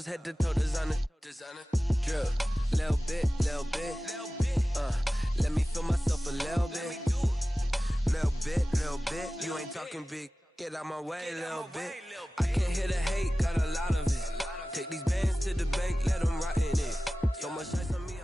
clothes, head to toe designer. Drip, little bit. Let me feel myself a little bit. Little bit. You ain't talking big. Get out my way, little bit. I can't hear the hate, got a lot of it. Take these bands to the bank, let them rot in it. So much ice on me,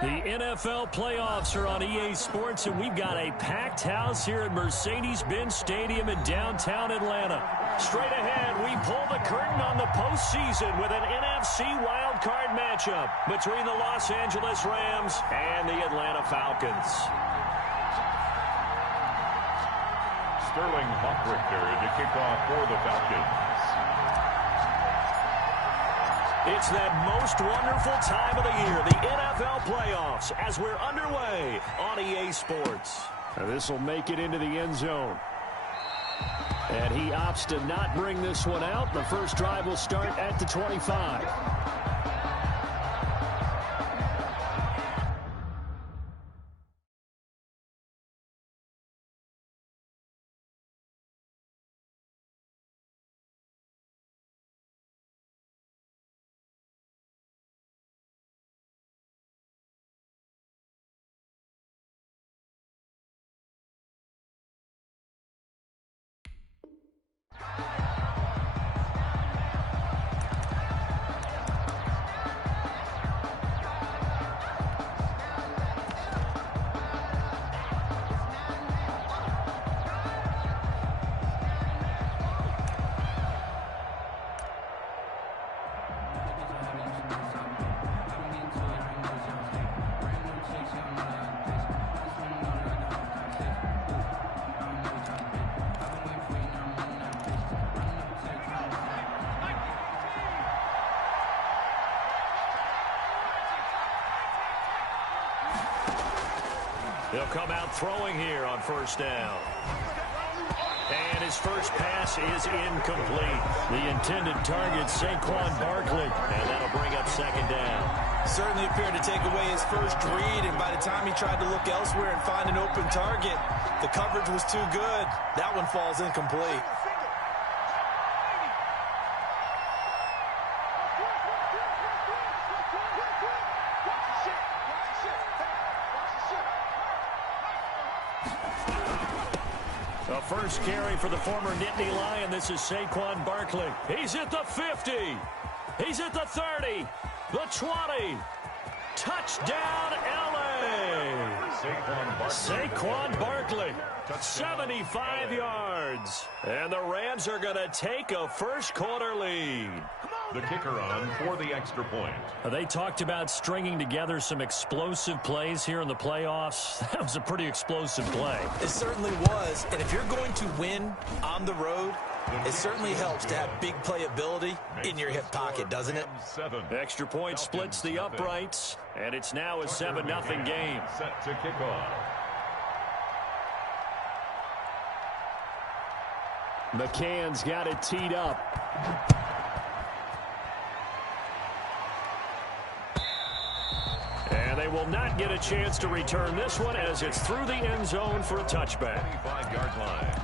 The NFL playoffs are on EA Sports, and we've got a packed house here at Mercedes-Benz Stadium in downtown Atlanta. Straight ahead, we pull the curtain on the postseason with an NFC wildcard matchup between the Los Angeles Rams and the Atlanta Falcons. Sterling Hockrichter to kick off for the Falcons. It's that most wonderful time of the year, the NFL playoffs, as we're underway on EA Sports. This will make it into the end zone. And he opts to not bring this one out. The first drive will start at the 25. He'll come out throwing here on first down. And his first pass is incomplete. The intended target, Saquon Barkley. And that'll bring up second down. Certainly appeared to take away his first read, and by the time he tried to look elsewhere and find an open target, the coverage was too good. That one falls incomplete. The first carry for the former Nittany Lion. This is Saquon Barkley. He's at the 50. He's at the 30. The 20. Touchdown, L.A. Saquon Barkley. 75 yards. And the Rams are going to take a first-quarter lead. The kicker on for the extra point. They talked about stringing together some explosive plays here in the playoffs. That was a pretty explosive play. It certainly was. And if you're going to win on the road, it certainly helps to have big playability in your hip pocket, doesn't it? Extra point splits the uprights, and it's now a 7-0 game. Set to kick off. McCann's got it teed up. And they will not get a chance to return this one as it's through the end zone for a touchback. 25-yard line.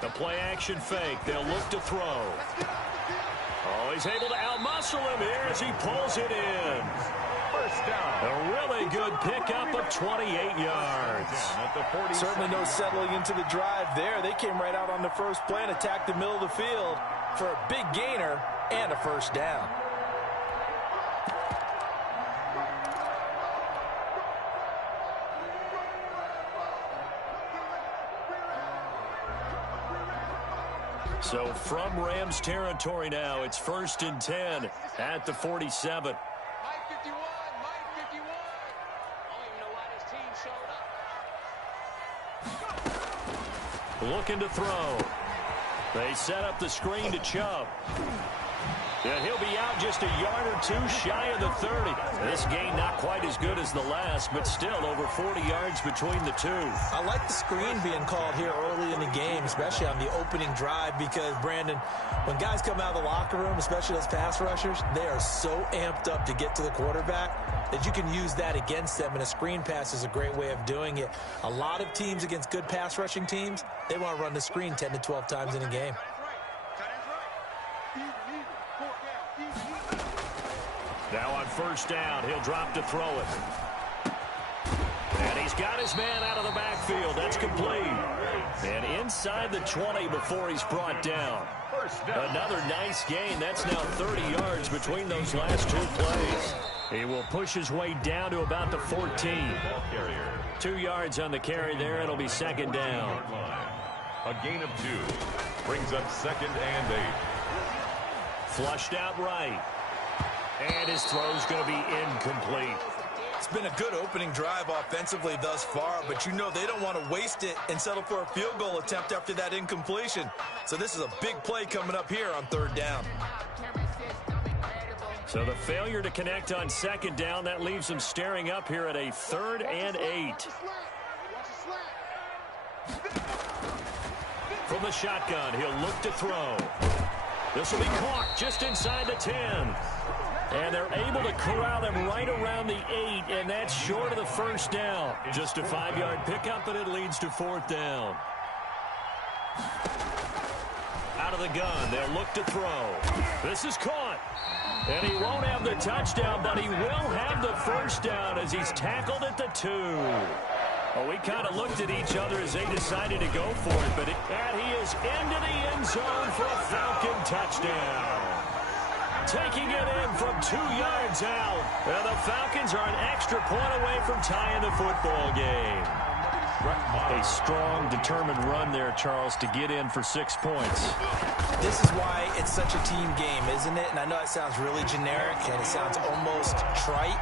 The play-action fake. They'll look to throw. Oh, he's able to outmuscle him here as he pulls it in. First down. A really good pickup of 28 yards. Certainly no settling into the drive there. They came right out on the first play and attacked the middle of the field for a big gainer and a first down. So from Rams territory now, it's 1st and 10 at the 47. Mike 51, Mike 51. I don't even know why this team showed up. looking to throw. They set up the screen to Chubb. And he'll be out just a yard or two shy of the 30. This gain not quite as good as the last, but still over 40 yards between the two. I like the screen being called here early in the game, especially on the opening drive, because, Brandon, when guys come out of the locker room, especially those pass rushers, they are so amped up to get to the quarterback that you can use that against them, and a screen pass is a great way of doing it. A lot of teams against good pass rushing teams, they want to run the screen 10 to 12 times in a game. Now on first down, he'll drop to throw it. And he's got his man out of the backfield. That's complete. And inside the 20 before he's brought down. Another nice gain. That's now 30 yards between those last two plays. He will push his way down to about the 14. 2 yards on the carry there. It'll be second down. A gain of 2 brings up 2nd and 8. Flushed out right. And his throw's going to be incomplete. It's been a good opening drive offensively thus far, but you know they don't want to waste it and settle for a field goal attempt after that incompletion. So this is a big play coming up here on third down. So the failure to connect on second down, that leaves them staring up here at a 3rd and 8. From the shotgun, he'll look to throw. This will be caught just inside the 10. And they're able to corral him right around the 8, and that's short of the first down. Just a 5-yard pickup, but it leads to 4th down. Out of the gun, they'll look to throw. This is caught. And he won't have the touchdown, but he will have the first down as he's tackled at the 2. Well, we kind of looked at each other as they decided to go for it, but and he is into the end zone for a Falcon touchdown. Taking it in from 2 yards out. And the Falcons are an extra point away from tying the football game. A strong, determined run there, Charles, to get in for 6 points. This is why it's such a team game, isn't it? And I know it sounds really generic and it sounds almost trite,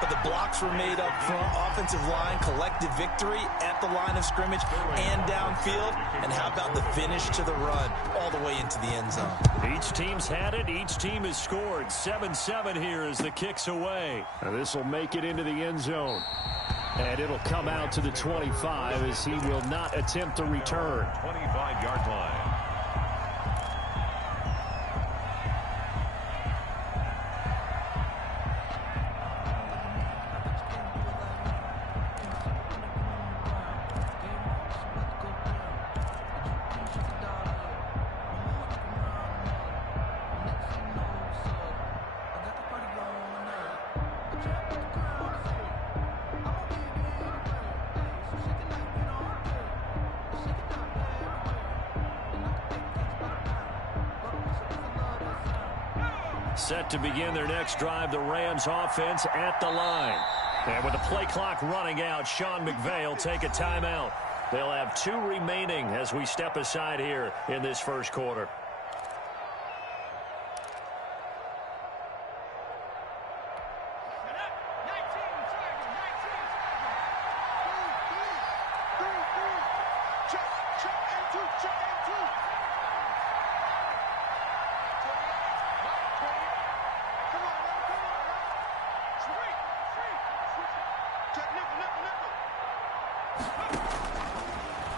but the blocks were made up front, offensive line, collective victory at the line of scrimmage and downfield. And how about the finish to the run all the way into the end zone? Each team's had it. Each team has scored. 7-7 here as the kick's away. Now this will make it into the end zone. And it'll come out to the 25 as he will not attempt to return. 25-yard line. Set to begin their next drive, the Rams offense at the line. And with the play clock running out, Sean McVay will take a timeout. They'll have 2 remaining as we step aside here in this first quarter.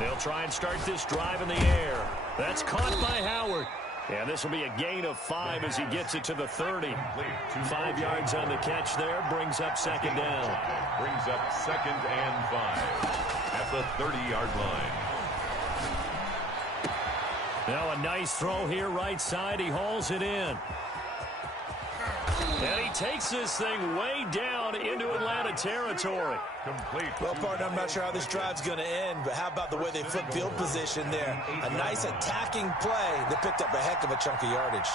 They'll try and start this drive in the air. That's caught by Howard. And this will be a gain of 5 as he gets it to the 30. 5 yards on the catch there. Brings up second down. Brings up 2nd and 5 at the 30-yard line. Now a nice throw here right side. He hauls it in. And he takes this thing way down into Atlanta territory. Complete. Well, partner, I'm not sure how this drive's going to end, but how about the way they flip field position there? A nice attacking play that picked up a heck of a chunk of yardage.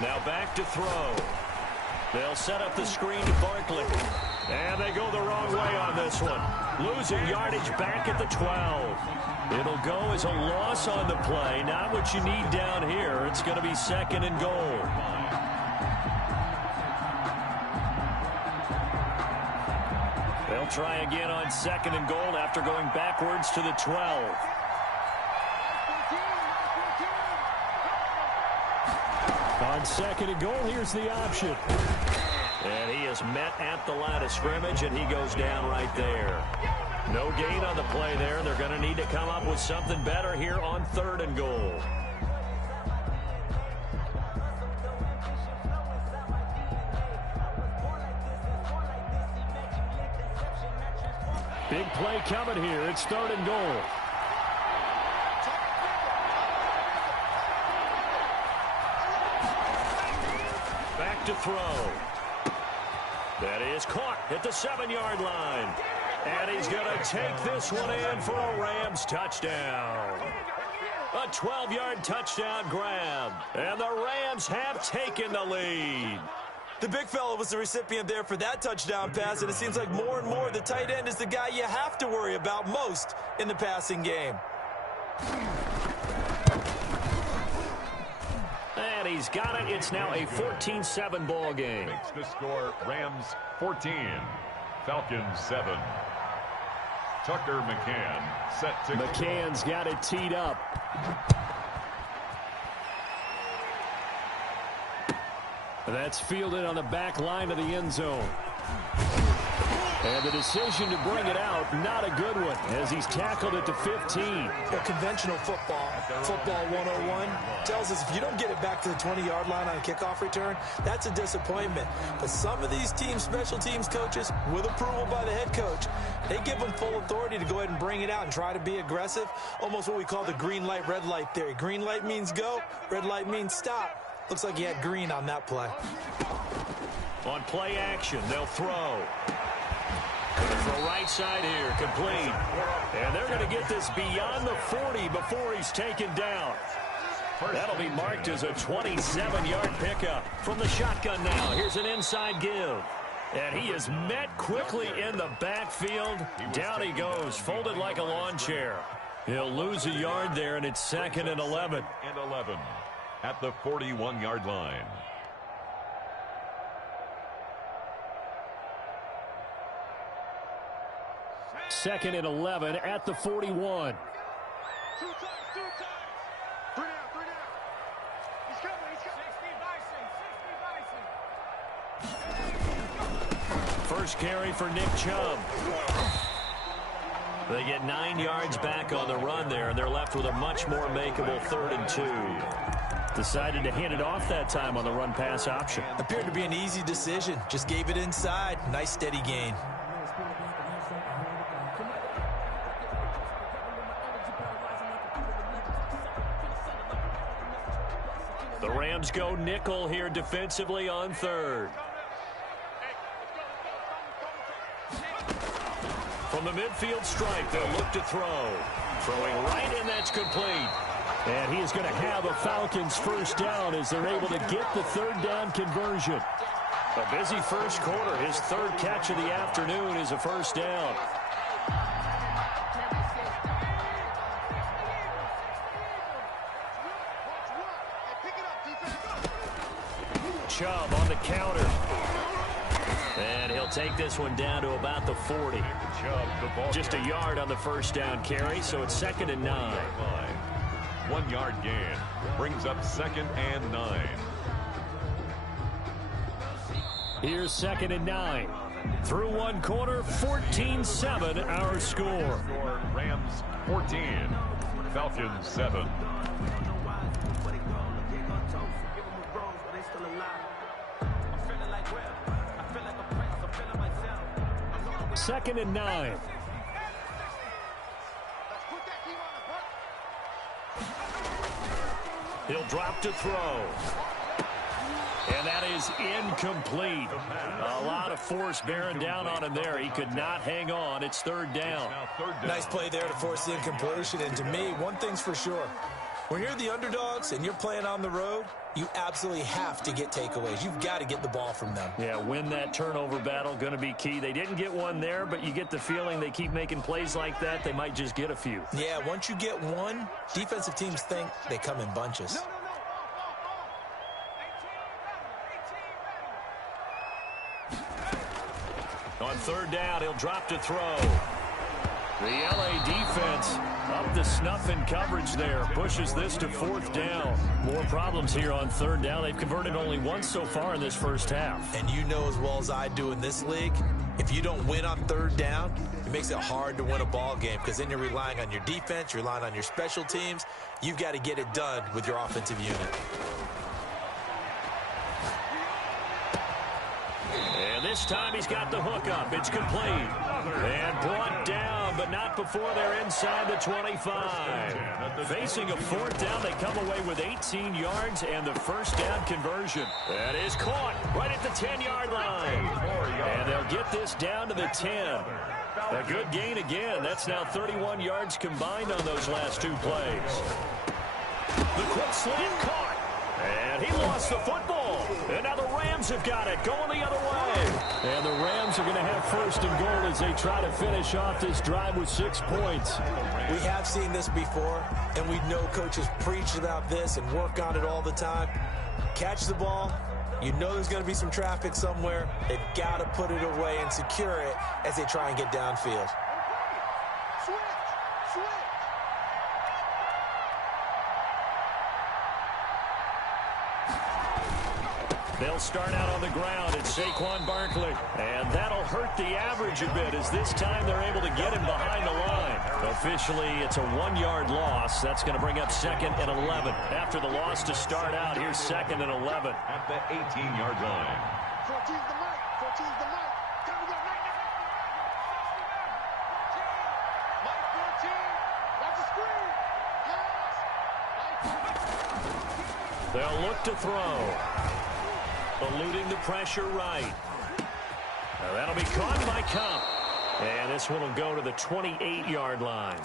Now back to throw. They'll set up the screen to Barkley. And they go the wrong way on this one. Losing yardage back at the 12. It'll go as a loss on the play. Not what you need down here. It's going to be 2nd and goal. They'll They'll try again on 2nd and goal after going backwards to the 12. On 2nd and goal, here's the option. And he is met at the line of scrimmage, and he goes down right there. No gain on the play there. They're going to need to come up with something better here on 3rd and goal. Big play coming here. It's 3rd and goal. Back to throw. That is caught at the 7-yard line. And he's going to take this one in for a Rams touchdown. A 12-yard touchdown grab. And the Rams have taken the lead. The big fella was the recipient there for that touchdown pass, and it seems like more and more the tight end is the guy you have to worry about most in the passing game. And he's got it. It's now a 14-7 ball game. Makes the score Rams 14, Falcons 7. Tucker McCann set to McCann's got it teed up. That's fielded on the back line of the end zone. And the decision to bring it out, not a good one, as he's tackled it to 15. A conventional football 101, tells us if you don't get it back to the 20-yard line on a kickoff return, that's a disappointment. But some of these teams, special teams coaches, with approval by the head coach, they give them full authority to go ahead and bring it out and try to be aggressive, almost what we call the green light, red light theory. Green light means go, red light means stop. Looks like he had green on that play. On play action, they'll throw. For right side here, complete. And they're going to get this beyond the 40 before he's taken down. That'll be marked as a 27-yard pickup. From the shotgun now, here's an inside give. And he is met quickly in the backfield. Down he goes, folded like a lawn chair. He'll lose a yard there, and it's 2nd and 11. And 11 at the 41-yard line. Second and 11 at the 41. Two times. 3 down. He's coming. 60 Bison. First carry for Nick Chubb. They get 9 yards back on the run there, and they're left with a much more makeable 3rd and 2. Decided to hand it off that time on the run-pass option. Appeared to be an easy decision. Just gave it inside. Nice steady gain. The Rams go nickel here defensively on 3rd. From the midfield stripe, they'll look to throw. Throwing right, and that's complete. And he is going to have a Falcons first down as they're able to get the 3rd down conversion. A busy first quarter. His 3rd catch of the afternoon is a first down. Chubb on the counter. And he'll take this one down to about the 40. Just a yard on the first down carry, so it's 2nd and 9. 1 yard gain brings up 2nd and 9. Here's 2nd and 9. Through one quarter, 14-7 our score. Rams 14, Falcons 7. Second and 9. He'll drop to throw. And that is incomplete. A lot of force bearing down on him there. He could not hang on. It's 3rd down. Nice play there to force the incompletion. And to me, one thing's for sure. When you're the underdogs and you're playing on the road, you absolutely have to get takeaways. You've got to get the ball from them. Yeah, win that turnover battle, going to be key. They didn't get one there, but you get the feeling they keep making plays like that, they might just get a few. Yeah, once you get one, defensive teams think they come in bunches. On third down, he'll drop to throw. The LA defense up to snuff in coverage there. Pushes this to fourth down. More problems here on third down. They've converted only once so far in this first half. And you know as well as I do in this league, if you don't win on third down, it makes it hard to win a ball game because then you're relying on your defense, you're relying on your special teams. You've got to get it done with your offensive unit. And this time he's got the hook up. It's complete. And brought down, but not before they're inside the 25. Facing a fourth down, they come away with 18 yards and the first down conversion. That is caught right at the 10-yard line. And they'll get this down to the 10. A good gain again. That's now 31 yards combined on those last two plays. The quick slant caught. And he lost the football. And now the Rams have got it, going the other way. And the Rams are going to have first and goal as they try to finish off this drive with 6 points. We have seen this before, and we know coaches preach about this and work on it all the time. Catch the ball. You know there's going to be some traffic somewhere. They've got to put it away and secure it as they try and get downfield. They'll start out on the ground. It's Saquon Barkley. And that'll hurt the average a bit as this time they're able to get him behind the line. Officially, it's a 1-yard loss. That's going to bring up 2nd and 11. After the loss to start out, here's 2nd and 11. At the 18-yard line. 14's the mic. 14's the mic. Time to go. Mike 14. Watch the screen. Pass. They'll look to throw. Eluding the pressure right. Now that'll be caught by Kupp. And this one will go to the 28-yard line.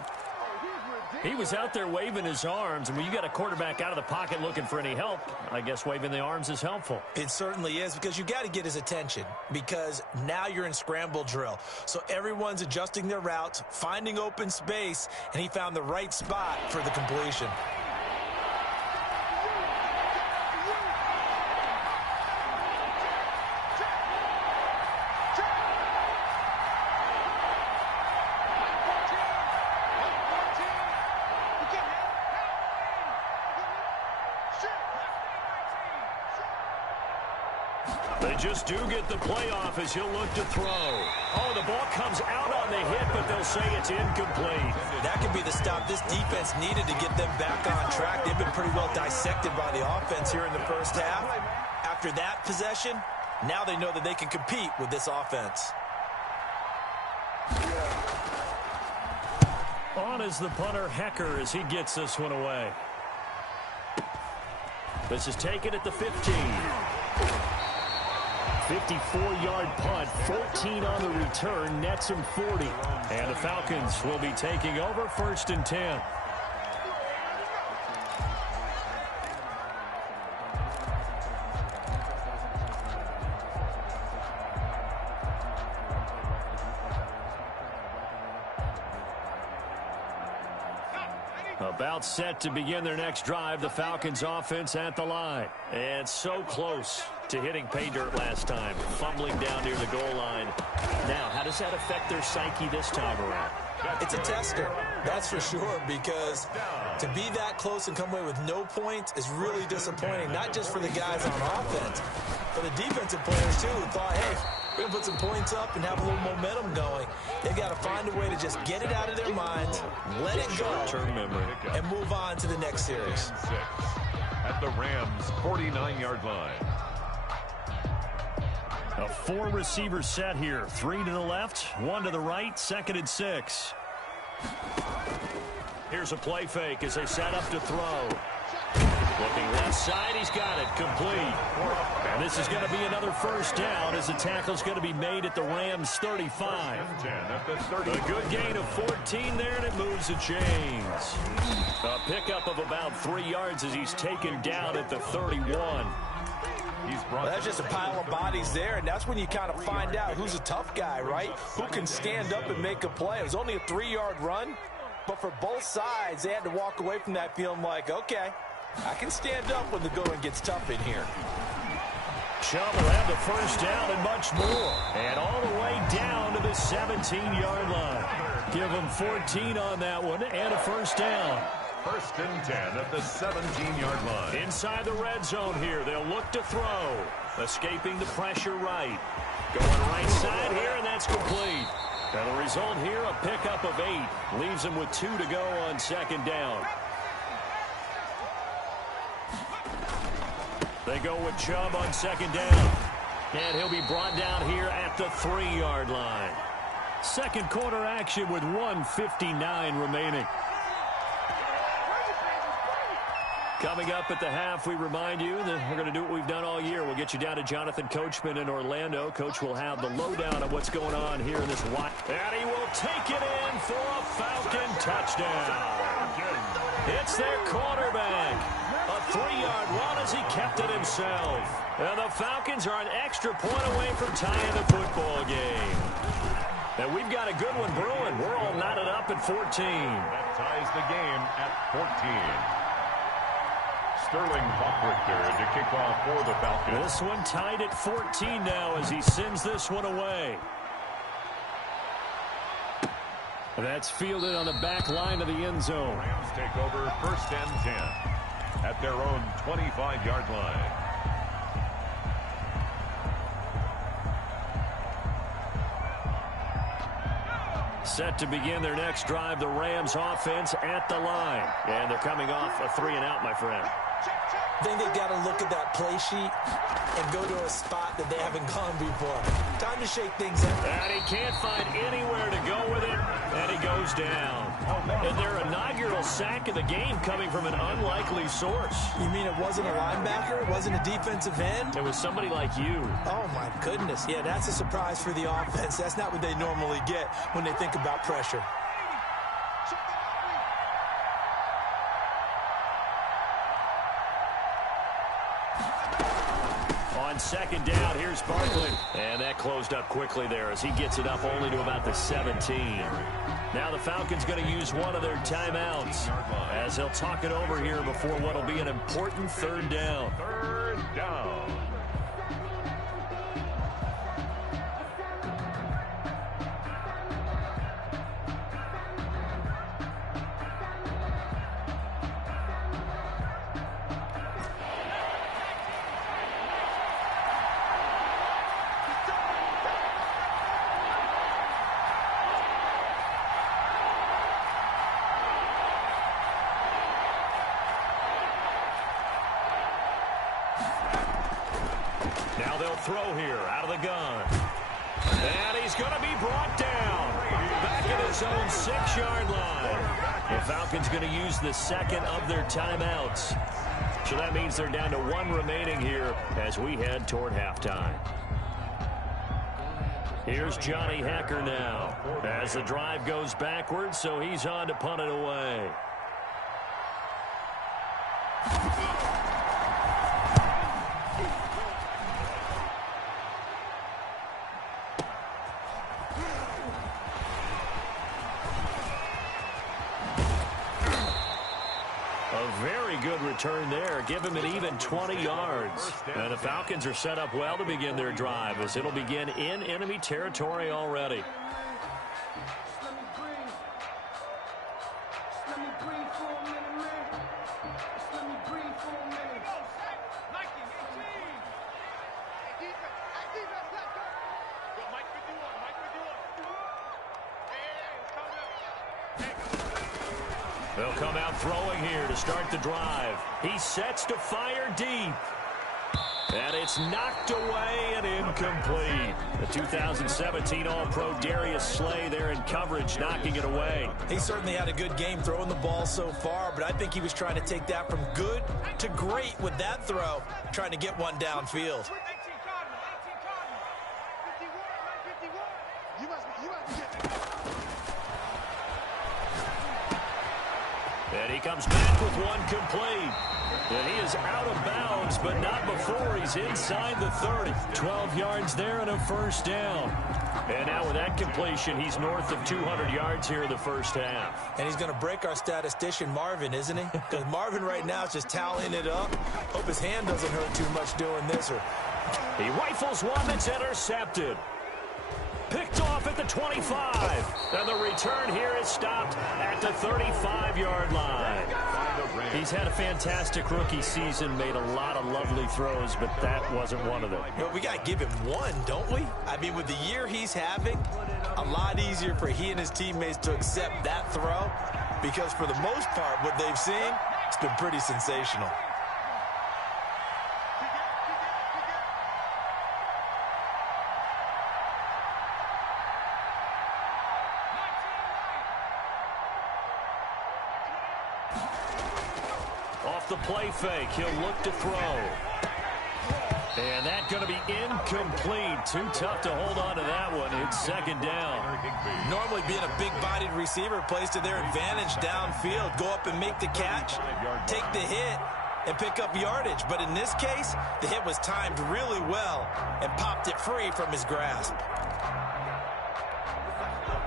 He was out there waving his arms, and when you got a quarterback out of the pocket looking for any help, I guess waving the arms is helpful. It certainly is, because you got to get his attention, because now you're in scramble drill. So everyone's adjusting their routes, finding open space, and he found the right spot for the completion. They just do get the playoff as he'll look to throw. Oh, the ball comes out on the hit, but they'll say it's incomplete. That could be the stop this defense needed to get them back on track. They've been pretty well dissected by the offense here in the first half. After that possession, now they know that they can compete with this offense. On is the punter, Hecker, as he gets this one away. This is taken at the 15. 54-yard punt, 14 on the return, nets him 40. And the Falcons will be taking over 1st and 10. About set to begin their next drive, the Falcons offense at the line. And so close to hitting pay dirt last time, fumbling down near the goal line. Now, how does that affect their psyche this time around? It's a tester, that's for sure, because to be that close and come away with no points is really disappointing, not just for the guys on offense, but the defensive players, too, who thought, hey, we're going to put some points up and have a little momentum going. They've got to find a way to just get it out of their minds, let it go, short-term memory, and move on to the next series. At the Rams' 49-yard line. A 4-receiver set here. 3 to the left, 1 to the right, 2nd and 6. Here's a play fake as they set up to throw. Looking left side, he's got it, complete. And this is going to be another first down as the tackle's going to be made at the Rams' 35. A good gain of 14 there, and it moves the chains. A pickup of about 3 yards as he's taken down at the 31. Well, that's just a pile of bodies there, and that's when you kind of find out who's a tough guy, right? Who can stand up and make a play. It was only a 3-yard run, but for both sides, they had to walk away from that feeling like, okay, I can stand up when the going gets tough in here. Chubb will have the first down and much more. And all the way down to the 17-yard line. Give them 14 on that one and a first down. First and 10 at the 17-yard line. Inside the red zone here. They'll look to throw. Escaping the pressure right. Going right side here, and that's complete. And the result here, a pickup of 8. Leaves them with 2 to go on second down. They go with Chubb on second down. And he'll be brought down here at the 3-yard line. Second quarter action with 1:59 remaining. Coming up at the half, we remind you that we're going to do what we've done all year. We'll get you down to Jonathan Coachman in Orlando. Coach will have the lowdown of what's going on here in this wide. And he will take it in for a Falcon touchdown. It's their quarterback. A 3-yard run as he kept it himself. And the Falcons are an extra point away from tying the football game. And we've got a good one brewing. We're all knotted up at 14. That ties the game at 14. Sterling Hockrichter to kick off for the Falcons. This one tied at 14 now as he sends this one away. That's fielded on the back line of the end zone. Rams take over first and 10 at their own 25-yard line. Set to begin their next drive, the Rams offense at the line. And they're coming off a 3-and-out, my friend. I think they've got to look at that play sheet and go to a spot that they haven't gone before. Time to shake things up. And he can't find anywhere to go with it, and he goes down. And their inaugural sack of the game coming from an unlikely source. You mean it wasn't a linebacker? It wasn't a defensive end? It was somebody like you. Oh, my goodness. Yeah, that's a surprise for the offense. That's not what they normally get when they think about pressure. On second down, here's Barkley. And that closed up quickly there as he gets it up only to about the 17. Now the Falcons going to use one of their timeouts as they'll talk it over here before what will be an important third down. Third down. Now they'll throw here out of the gun. And he's going to be brought down. Back at his own 6-yard line. The Falcons going to use the second of their timeouts. So that means they're down to 1 remaining here as we head toward halftime. Here's Johnny Hekker now as the drive goes backwards, so he's on to punt it away. Good return there. Give him an even 20 yards. And the Falcons are set up well to begin their drive as it'll begin in enemy territory already. They'll come out throwing here to start the drive. He sets to fire deep. And it's knocked away and incomplete. The 2017 All-Pro Darius Slay there in coverage, knocking it away. He certainly had a good game throwing the ball so far, but I think he was trying to take that from good to great with that throw, trying to get one downfield. And he comes back with one complete. And he is out of bounds, but not before he's inside the 30. 12 yards there and a first down. And now with that completion, he's north of 200 yards here in the first half. And he's going to break our statistician Marvin, isn't he? Because Marvin right now is just toweling it up. Hope his hand doesn't hurt too much doing this, or He rifles one that's intercepted. Picked off at the 25. And the return here is stopped at the 35-yard line. He's had a fantastic rookie season, made a lot of lovely throws, but that wasn't one of them. Well, we got to give him one, don't we? I mean, with the year he's having, a lot easier for he and his teammates to accept that throw because for the most part, what they've seen, it's been pretty sensational. Off the play fake, he'll look to throw. And that's going to be incomplete. Too tough to hold on to that one. It's second down. Normally being a big-bodied receiver plays to their advantage downfield. Go up and make the catch, take the hit, and pick up yardage. But in this case, the hit was timed really well and popped it free from his grasp.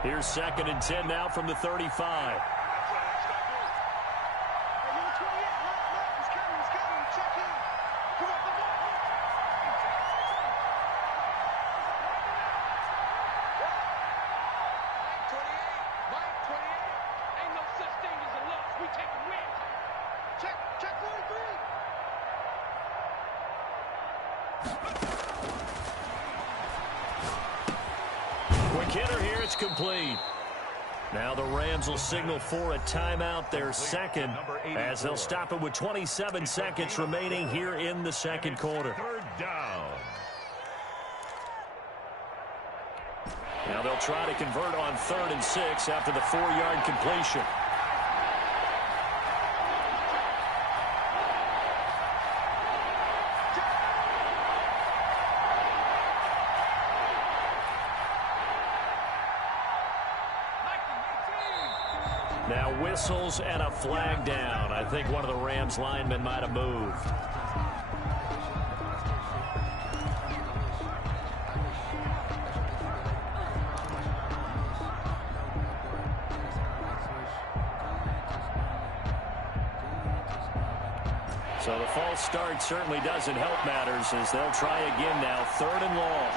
Here's 2nd and 10 now from the 35. Quick hitter here, it's complete. Now the Rams will signal for a timeout, their second, as they'll stop it with 27 seconds remaining here in the second quarter. Third down. Now they'll try to convert on 3rd and 6 after the 4-yard completion. Now whistles and a flag down. I think one of the Rams linemen might have moved. So the false start certainly doesn't help matters as they'll try again now, 3rd and long.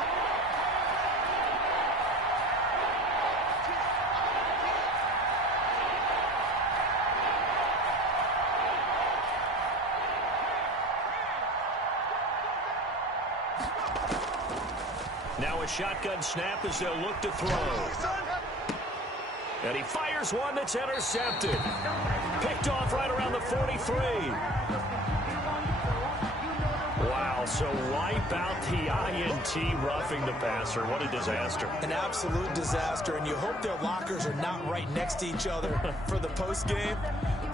Now a shotgun snap as they'll look to throw. And he fires one that's intercepted. Picked off right around the 43. Wow, so wipe out the INT roughing the passer. What a disaster. An absolute disaster, and you hope their lockers are not right next to each other for the postgame.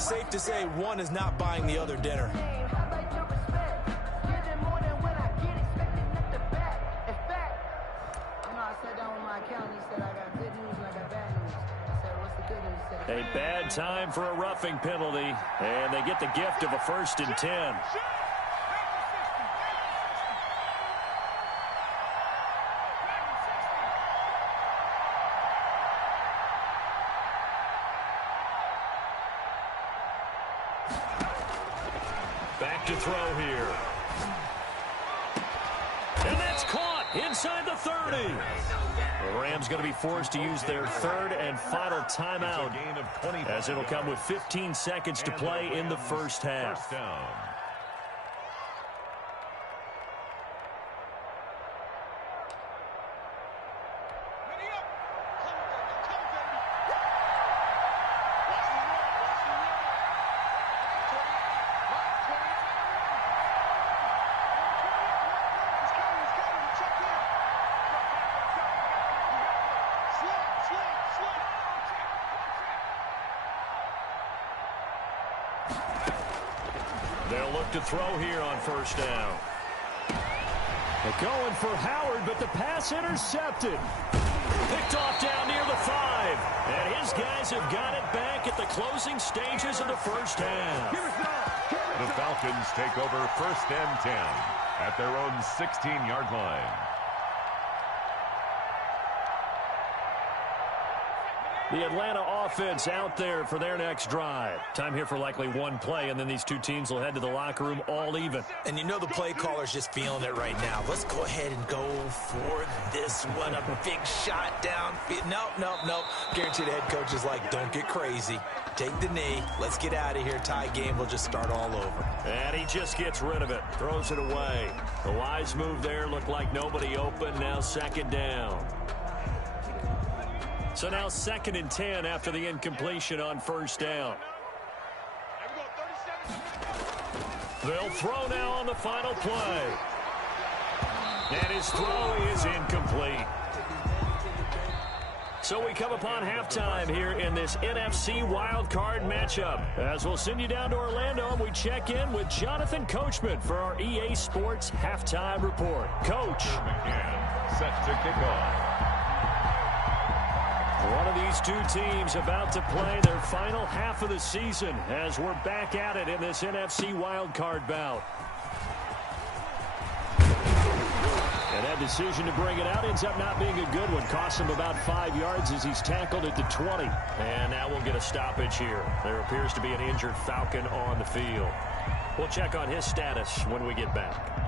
Safe to say one is not buying the other dinner. A bad time for a roughing penalty, and they get the gift of a 1st and 10. Back to throw here. And that's caught inside the 30. The Rams going to be forced to use their 3rd and final timeout as it'll come with 15 seconds to play in the first half. First down. They'll look to throw here on 1st down. They're going for Howard, but the pass intercepted. Picked off down near the 5. And his guys have got it back at the closing stages of the first half. The Falcons take over 1st and 10 at their own 16-yard line. The Atlanta offense out there for their next drive. Time here for likely one play, and then these two teams will head to the locker room all even. And you know the play caller's just feeling it right now. Let's go ahead and go for this one. A big shot down. Nope. Guarantee the head coach is like, don't get crazy. Take the knee. Let's get out of here. Tie game. We'll just start all over. And he just gets rid of it. Throws it away. The wise move there. Looked like nobody open. Now second down. So now 2nd and 10 after the incompletion on first down. They'll throw now on the final play. And his throw is incomplete. So we come upon halftime here in this NFC wildcard matchup. As we'll send you down to Orlando, and we check in with Jonathan Coachman for our EA Sports Halftime Report. Coach. McCann set to kick off. One of these two teams about to play their final half of the season as we're back at it in this NFC wildcard bout. And that decision to bring it out ends up not being a good one. Costs him about 5 yards as he's tackled at the 20. And now we'll get a stoppage here. There appears to be an injured Falcon on the field. We'll check on his status when we get back.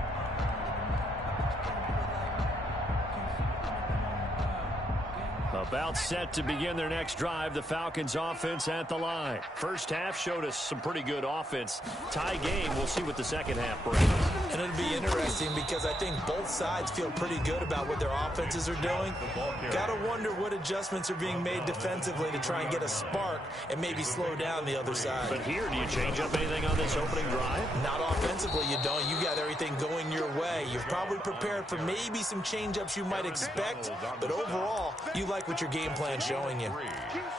About set to begin their next drive, the Falcons offense at the line. First half showed us some pretty good offense. Tie game, we'll see what the second half brings. And it'll be interesting because I think both sides feel pretty good about what their offenses are doing. Got to wonder what adjustments are being made defensively to try and get a spark and maybe slow down the other side. But here, do you change up anything on this opening drive? Not offensively, you don't. You got everything going your way. You've probably prepared for maybe some change-ups you might expect, but overall, you like what your game plan showing you.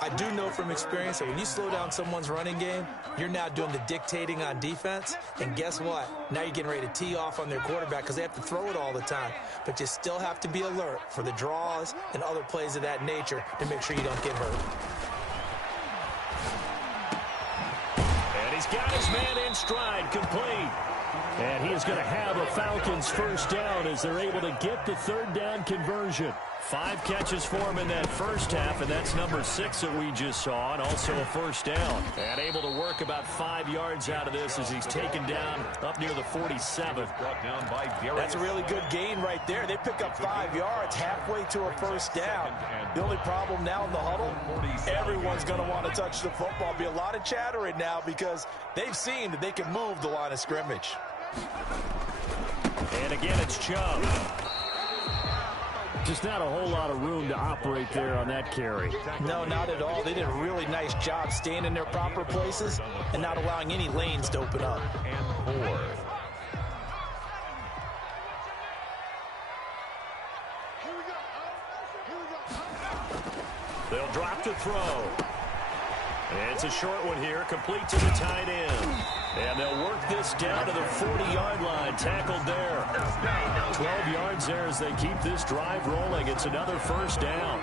I do know from experience that when you slow down someone's running game, you're now doing the dictating on defense, and guess what? Now you're getting ready to tee off on their quarterback because they have to throw it all the time, but you still have to be alert for the draws and other plays of that nature to make sure you don't get hurt. And he's got his man in stride, complete. And he is going to have a Falcons first down as they're able to get the third down conversion. 5 catches for him in that first half, and that's number 6 that we just saw, and also a first down. And able to work about 5 yards out of this as he's taken down up near the 47. That's a really good gain right there. They pick up 5 yards halfway to a first down. The only problem now in the huddle, everyone's going to want to touch the football. Be a lot of chattering now because they've seen that they can move the line of scrimmage. And again, it's Chubb. Just not a whole lot of room to operate there on that carry. No, not at all. They did a really nice job staying in their proper places and not allowing any lanes to open up. And 4. They'll drop to throw. And it's a short one here, complete to the tight end. And they'll work this down to the 40-yard line, tackled there. 12 yards there as they keep this drive rolling. It's another first down.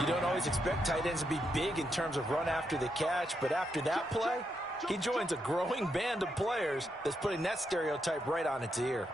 You don't always expect tight ends to be big in terms of run after the catch, but after that play, he joins a growing band of players that's putting that stereotype right on its ear.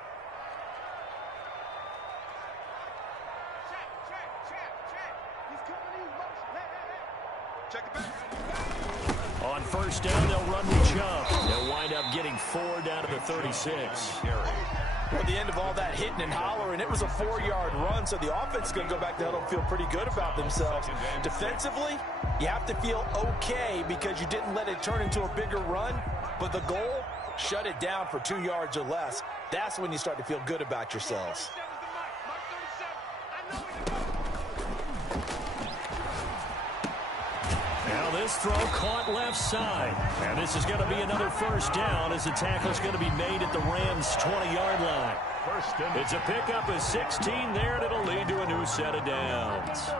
On first down, they'll run with Chubb. They'll wind up getting 4 down to the 36. Well, at the end of all that hitting and hollering, it was a 4-yard run, so the offense is going to go back to huddle and feel pretty good about themselves. Defensively, you have to feel okay because you didn't let it turn into a bigger run, but the goal, shut it down for 2 yards or less. That's when you start to feel good about yourselves. Now this throw caught left side. And this is going to be another first down as the tackle's going to be made at the Rams' 20-yard line. It's a pickup of 16 there, and it'll lead to a new set of downs.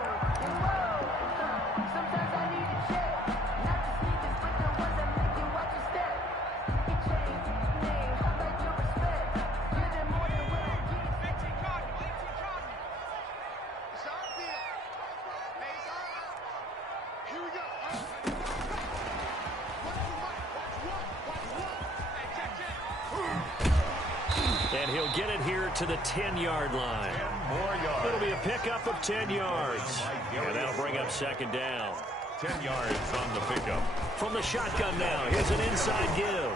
And he'll get it here to the 10-yard line. 10 more yards. It'll be a pickup of 10 yards. And that'll bring up second down. 10 yards on the pickup. From the shotgun now, here's an inside give.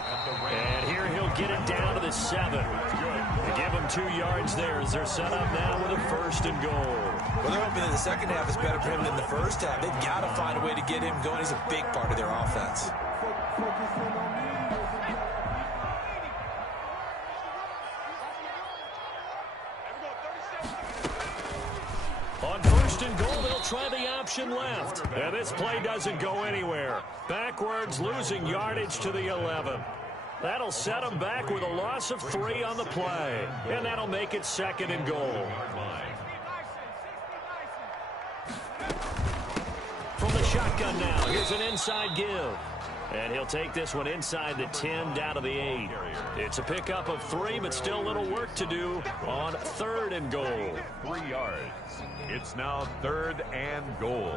And here he'll get it down to the 7. They give him 2 yards there as they're set up now with a 1st and goal. Well, they're hoping that the second half is better for him than the first half. They've got to find a way to get him going. He's a big part of their offense. On 1st and goal, they'll try the option left. And this play doesn't go anywhere. Backwards, losing yardage to the 11. That'll set them back with a loss of 3 on the play. And that'll make it 2nd and goal. From the shotgun now, here's an inside give. And he'll take this one inside the 10 down to the 8. It's a pickup of 3, but still a little work to do on 3rd and goal. 3 yards. It's now 3rd and goal.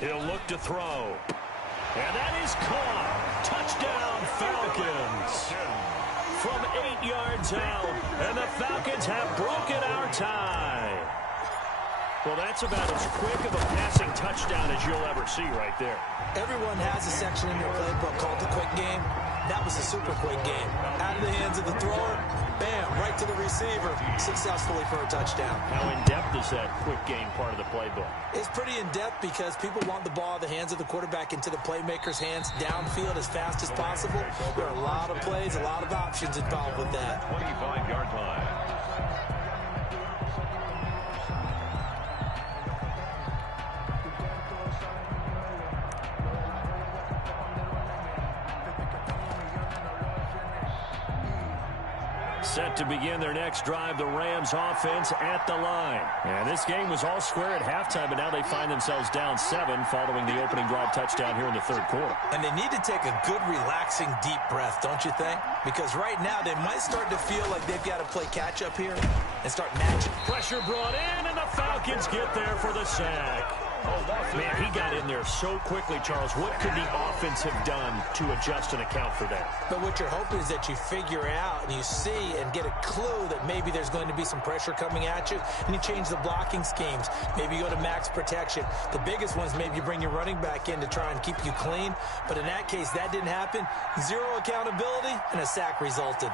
He'll look to throw. And that is caught. Touchdown, Falcons. From 8 yards out, and the Falcons have broken our tie. Well, that's about as quick of a passing touchdown as you'll ever see right there. Everyone has a section in their playbook called the quick game. That was a super quick game. Out of the hands of the thrower, bam, right to the receiver, successfully for a touchdown. How in-depth is that quick game part of the playbook? It's pretty in-depth because people want the ball in the hands of the quarterback into the playmaker's hands downfield as fast as possible. There are a lot of plays, a lot of options involved with that. 25-yard line. Set to begin their next drive, the Rams offense at the line. And this game was all square at halftime, but now they find themselves down 7 following the opening drive touchdown here in the 3rd quarter. And they need to take a good, relaxing, deep breath, don't you think? Because right now they might start to feel like they've got to play catch-up here and start matching. Pressure brought in, and the Falcons get there for the sack. Oh, man, he got in there so quickly, Charles. What could the offense have done to adjust and account for that? But what you're hoping is that you figure out and you see and get a clue that maybe there's going to be some pressure coming at you, and you change the blocking schemes. Maybe you go to max protection. The biggest ones, maybe you bring your running back in to try and keep you clean. But in that case, that didn't happen. 0 accountability, and a sack resulted.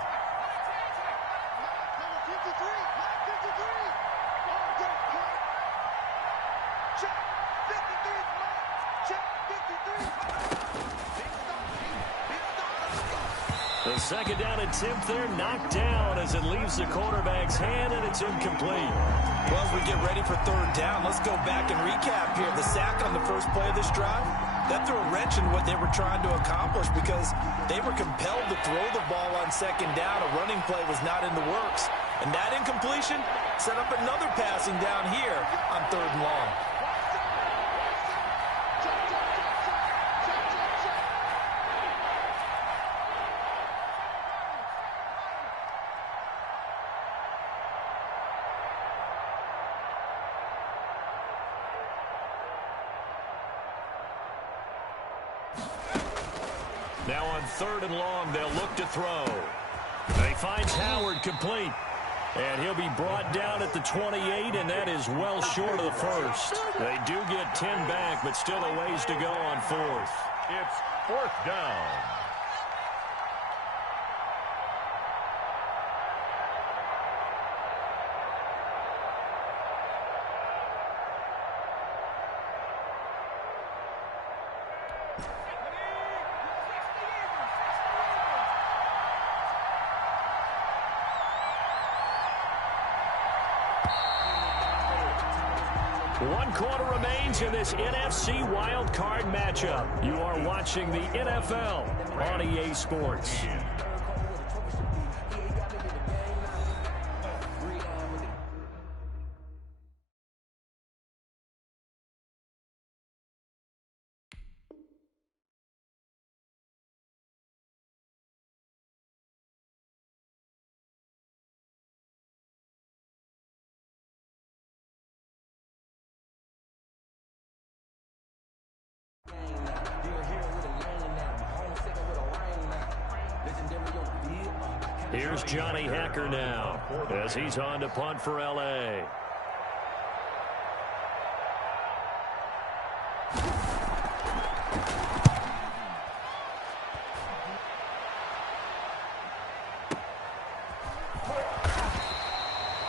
The 2nd down attempt there knocked down as it leaves the quarterback's hand, and it's incomplete. Well, as we get ready for 3rd down, let's go back and recap here. The sack on the first play of this drive, that threw a wrench in what they were trying to accomplish because they were compelled to throw the ball on 2nd down. A running play was not in the works. And that incompletion set up another passing down here on 3rd and long. Now on 3rd and long, they'll look to throw. He finds Howard complete. And he'll be brought down at the 28, and that is well short of the 1st. They do get 10 back, but still a ways to go on 4th. It's 4th down. One quarter remains in this NFC wildcard matchup. You are watching the NFL on EA Sports. Here's Johnny Hekker now as he's on to punt for L.A.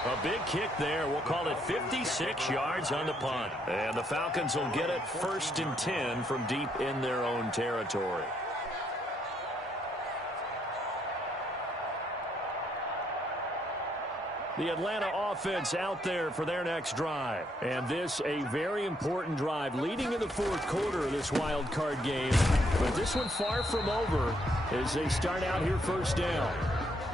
A big kick there. We'll call it 56 yards on the punt. And the Falcons will get it 1st and 10 from deep in their own territory. The Atlanta offense out there for their next drive. And this a very important drive leading in the 4th quarter of this wild card game. But this one far from over as they start out here 1st down.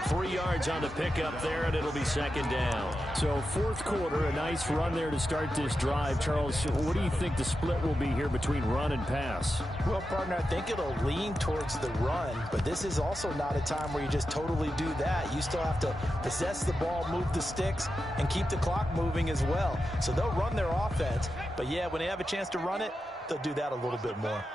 3 yards on the pickup there, and it'll be 2nd down. So 4th quarter, a nice run there to start this drive. Charles, what do you think the split will be here between run and pass? Well, partner, I think it'll lean towards the run, but this is also not a time where you just totally do that. You still have to possess the ball, move the sticks, and keep the clock moving as well. So they'll run their offense, but yeah, when they have a chance to run it, they'll do that a little bit more.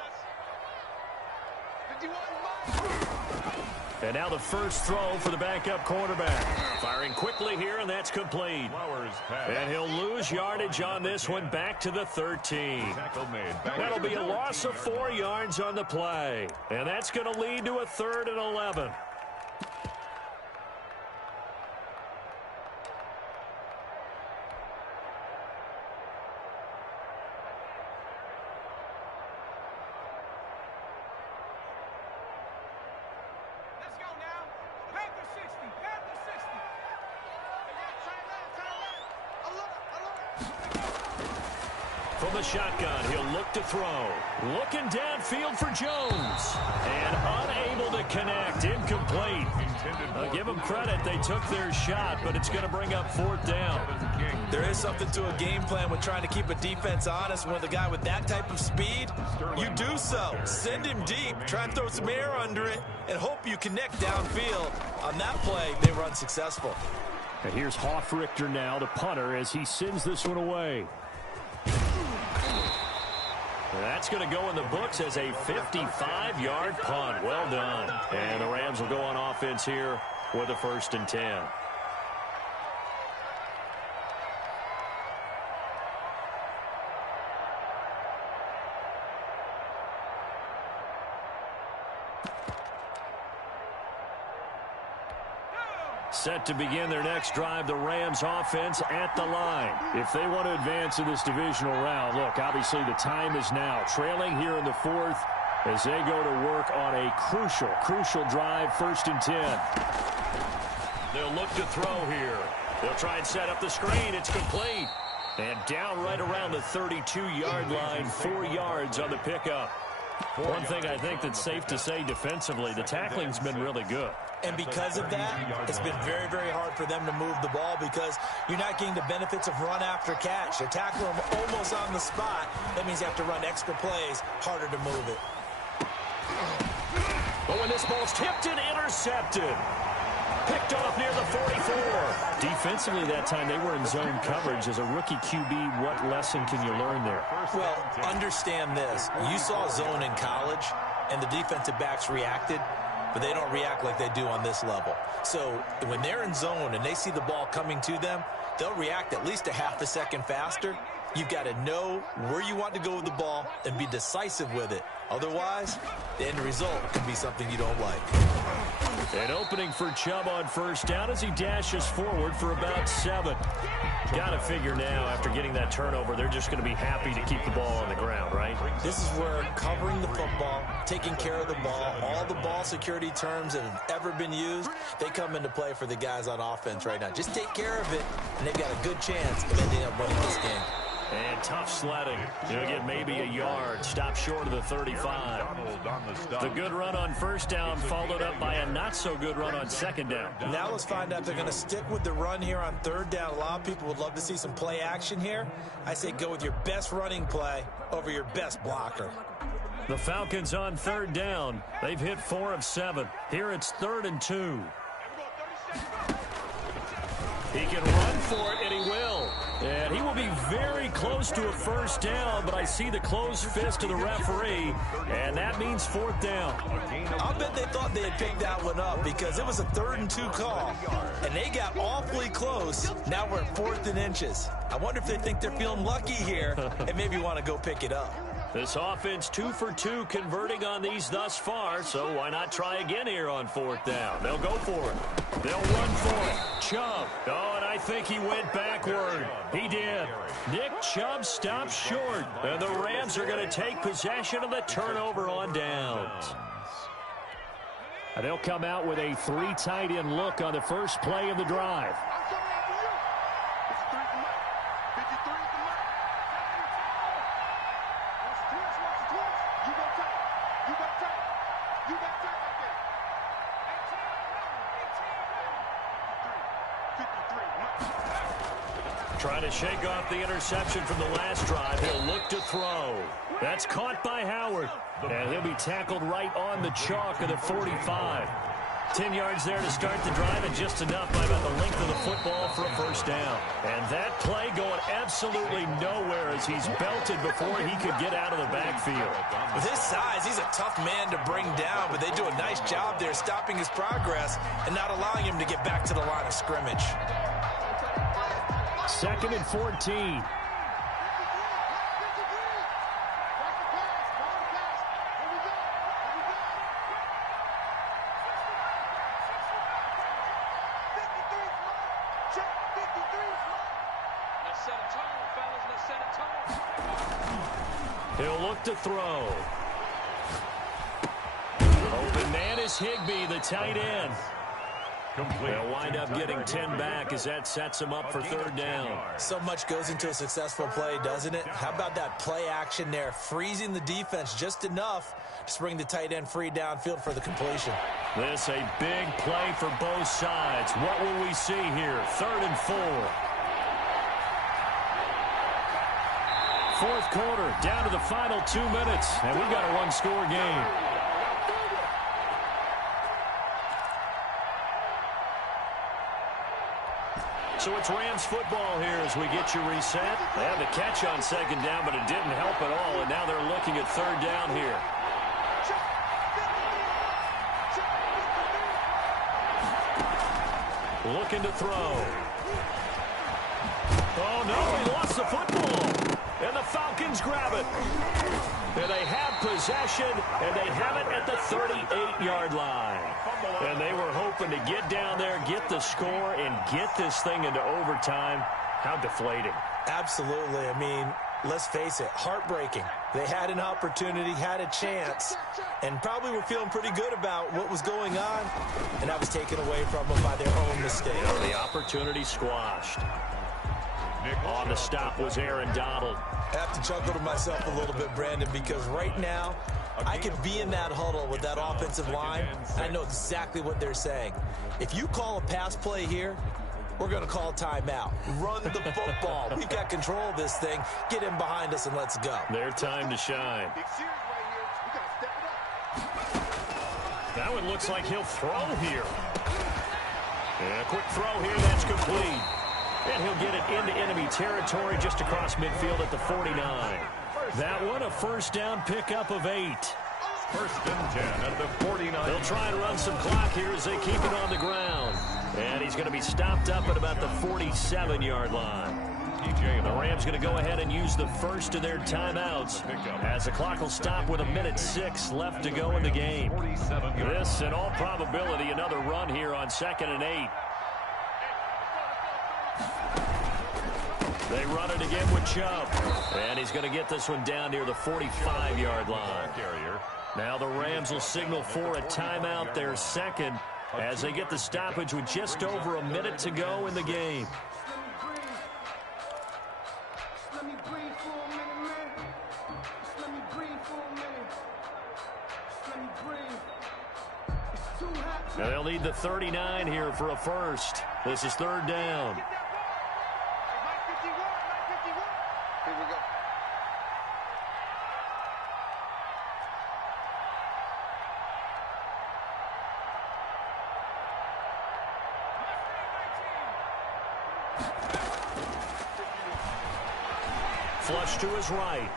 And now the first throw for the backup quarterback. Firing quickly here, and that's complete. And he'll lose yardage on this one back to the 13. That'll be a loss of 4 yards on the play. And that's going to lead to a 3rd and 11. From the shotgun, he'll look to throw. Looking downfield for Jones. And unable to connect. Incomplete. Give them credit. They took their shot, but it's going to bring up 4th down. There is something to a game plan with trying to keep a defense honest. With a guy with that type of speed, you do so. Send him deep. Try and throw some air under it and hope you connect downfield. On that play, they were unsuccessful. And here's Hofrichter now, the punter, as he sends this one away. That's going to go in the books as a 55-yard punt. Well done. And the Rams will go on offense here with a 1st and 10. Set to begin their next drive, the Rams offense at the line. If they want to advance in this divisional round, look, obviously the time is now. Trailing here in the 4th as they go to work on a crucial drive, 1st and 10. They'll look to throw here. They'll try and set up the screen. It's complete. And down right around the 32-yard line, 4 yards on the pickup. One thing I think that's safe to say defensively, the tackling's been really good. And because of that, it's been very, very hard for them to move the ball because you're not getting the benefits of run after catch. They tackle them almost on the spot. That means you have to run extra plays, harder to move it. But when this ball's tipped and intercepted. Picked off near the 44. Defensively that time, they were in zone coverage. As a rookie QB, what lesson can you learn there? Well, understand this. You saw zone in college, and the defensive backs reacted, but they don't react like they do on this level. So when they're in zone and they see the ball coming to them, they'll react at least a half a second faster. You've got to know where you want to go with the ball and be decisive with it. Otherwise, the end result can be something you don't like. An opening for Chubb on 1st down as he dashes forward for about 7. Got to figure now, after getting that turnover, they're just going to be happy to keep the ball on the ground, right? This is where covering the football, taking care of the ball, all the ball security terms that have ever been used, they come into play for the guys on offense right now. Just take care of it, and they've got a good chance of ending up winning this game. And tough sledding. He'll get maybe a yard. Stop short of the 35. The good run on 1st down followed up by a not-so-good run on 2nd down. Now let's find out if they're going to stick with the run here on 3rd down. A lot of people would love to see some play action here. I say go with your best running play over your best blocker. The Falcons on 3rd down. They've hit 4 of 7. Here it's 3rd and 2. He can run for it, and he will. And he will be very close to a first down, but I see the closed fist of the referee, and that means fourth down. I'll bet they thought they had picked that one up because it was a 3rd and 2 call, and they got awfully close. Now we're at 4th and inches. I wonder if they think they're feeling lucky here and maybe want to go pick it up. This offense 2 for 2 converting on these thus far, so why not try again here on 4th down? They'll go for it. They'll run for it. Chubb. Oh, and I think he went backward. He did. Nick Chubb stopped short, and the Rams are going to take possession of the turnover on downs. And they'll come out with a 3 tight end look on the first play of the drive. Trying to shake off the interception from the last drive. He'll look to throw. That's caught by Howard. And he'll be tackled right on the chalk of the 45. 10 yards there to start the drive, and just enough by about the length of the football for a first down. And that play going absolutely nowhere as he's belted before he could get out of the backfield. With his size, he's a tough man to bring down, but they do a nice job there stopping his progress and not allowing him to get back to the line of scrimmage. 2nd and 14. He'll look to throw. Open man is Higbee, the tight end. They'll wind up getting 10 back as that sets him up for 3rd down. So much goes into a successful play, doesn't it? How about that play action there, freezing the defense just enough to bring the tight end free downfield for the completion. This a big play for both sides. What will we see here? 3rd and 4. 4th quarter, down to the final 2 minutes, and we've got a one-score game. So it's Rams football here as we get you reset. They had the catch on 2nd down, but it didn't help at all, and now they're looking at 3rd down here. Looking to throw. Oh, no, he lost the football. And the Falcons grab it. And they have possession, and they have it at the 38-yard line. And they were hoping to get down there, get the score, and get this thing into overtime. How deflating. Absolutely. I mean, let's face it, heartbreaking. They had an opportunity, had a chance, and probably were feeling pretty good about what was going on, and that was taken away from them by their own mistake. The opportunity squashed. On the stop was Aaron Donald. I have to chuckle to myself a little bit, Brandon, because right now I could be in that huddle with that offensive line, and I know exactly what they're saying. If you call a pass play here, we're going to call timeout. Run the football. We've got control of this thing. Get in behind us and let's go. Their time to shine. That one looks like he'll throw here. And a quick throw here, that's complete. And he'll get it into enemy territory just across midfield at the 49. That one, a first down pickup of 8. 1st and 10 at the 49. They'll try and run some clock here as they keep it on the ground. And he's going to be stopped up at about the 47-yard line. The Rams going to go ahead and use the first of their timeouts as the clock will stop with 1:06 left to go in the game. This, in all probability, another run here on 2nd and 8. They run it again with Chubb. And he's going to get this one down near the 45-yard line. Now the Rams will signal for a timeout, their second, as they get the stoppage with just over a minute to go in the game. Now they'll need the 39 here for a first. This is 3rd down. Here we go. flush to his right.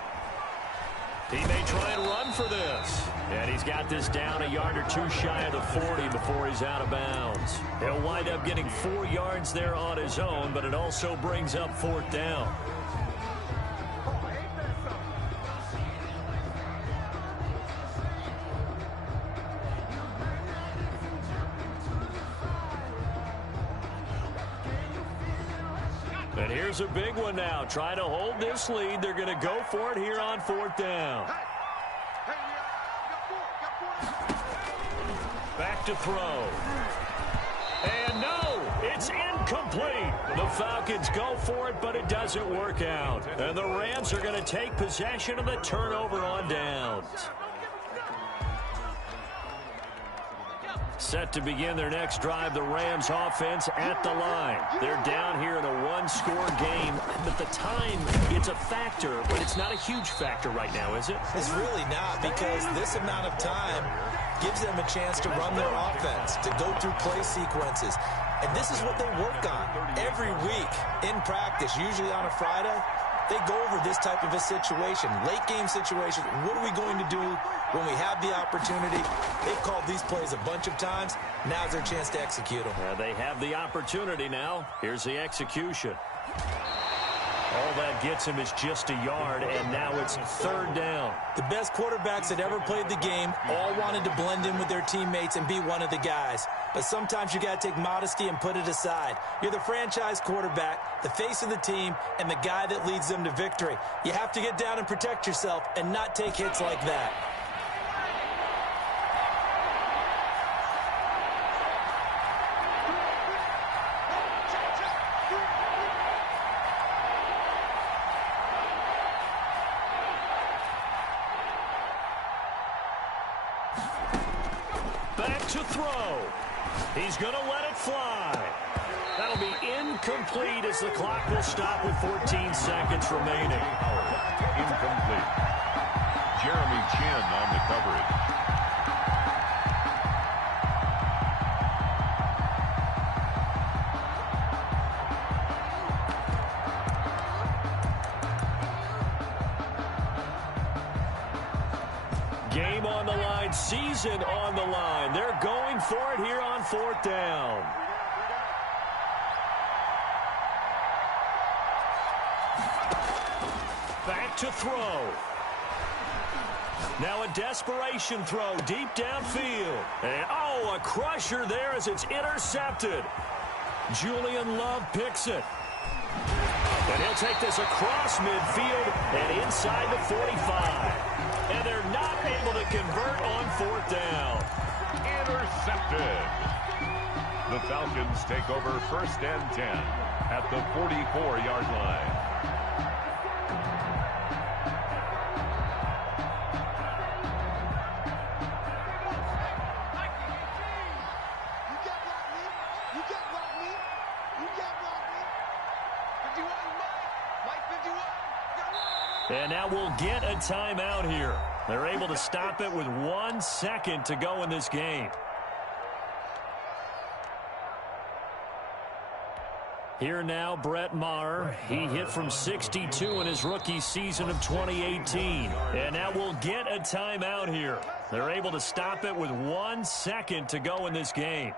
He may try and run for this. And he's got this down a yard or two shy of the 40 before he's out of bounds. He'll wind up getting 4 yards there on his own, but it also brings up 4th down. And here's a big one now. Trying to hold this lead. They're going to go for it here on 4th down. Back to throw. And no, it's incomplete. The Falcons go for it, but it doesn't work out. And the Rams are going to take possession of the turnover on downs. Set to begin their next drive, the Rams offense at the line. They're down here in a one-score game, but the time, it's a factor, but it's not a huge factor right now, is it? It's really not, because this amount of time gives them a chance to run their offense, to go through play sequences. And this is what they work on every week in practice, usually on a Friday. They go over this type of a situation, late game situation. What are we going to do when we have the opportunity? They've called these plays a bunch of times. Now's their chance to execute them. They have the opportunity now. Here's the execution. All that gets him is just a yard, and now it's 3rd down. The best quarterbacks that ever played the game all wanted to blend in with their teammates and be one of the guys. But sometimes you got to take modesty and put it aside. You're the franchise quarterback, the face of the team, and the guy that leads them to victory. You have to get down and protect yourself and not take hits like that. Back to throw. He's going to let it fly. That'll be incomplete as the clock will stop with 14 seconds remaining. Incomplete. Jeremy Chinn on the coverage. Game on the line, season on the line. They're going for it here on 4th down. Back to throw. Now a desperation throw deep downfield. And a crusher there as it's intercepted. Julian Love picks it. And he'll take this across midfield and inside the 45. And they're not able to convert on 4th down. Intercepted. The Falcons take over 1st and 10 at the 44-yard line. And now we'll get a timeout here. They're able to stop it with 1 second to go in this game. Here now, Brett Maher. He hit from 62 in his rookie season of 2018. And now we'll get a timeout here. They're able to stop it with 1 second to go in this game.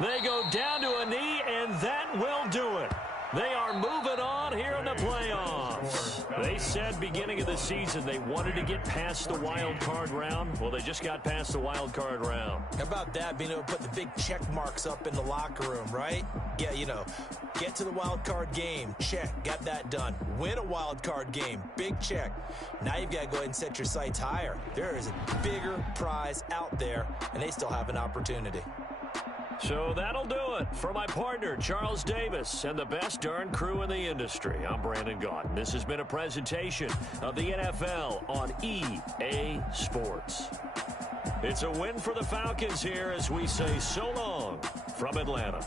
They go down to a knee, and that will do it. They are moving on here in the playoffs. They said beginning of the season they wanted to get past the wild card round. Well, they just got past the wild card round. How about that, being able to put the big check marks up in the locker room, right? Yeah, get to the wild card game. Check, got that done. Win a wild card game. Big check. Now you've got to go ahead and set your sights higher. There is a bigger prize out there, and they still have an opportunity. So that'll do it. For my partner, Charles Davis, and the best darn crew in the industry, I'm Brandon Gaudin. This has been a presentation of the NFL on EA Sports. It's a win for the Falcons here as we say so long from Atlanta.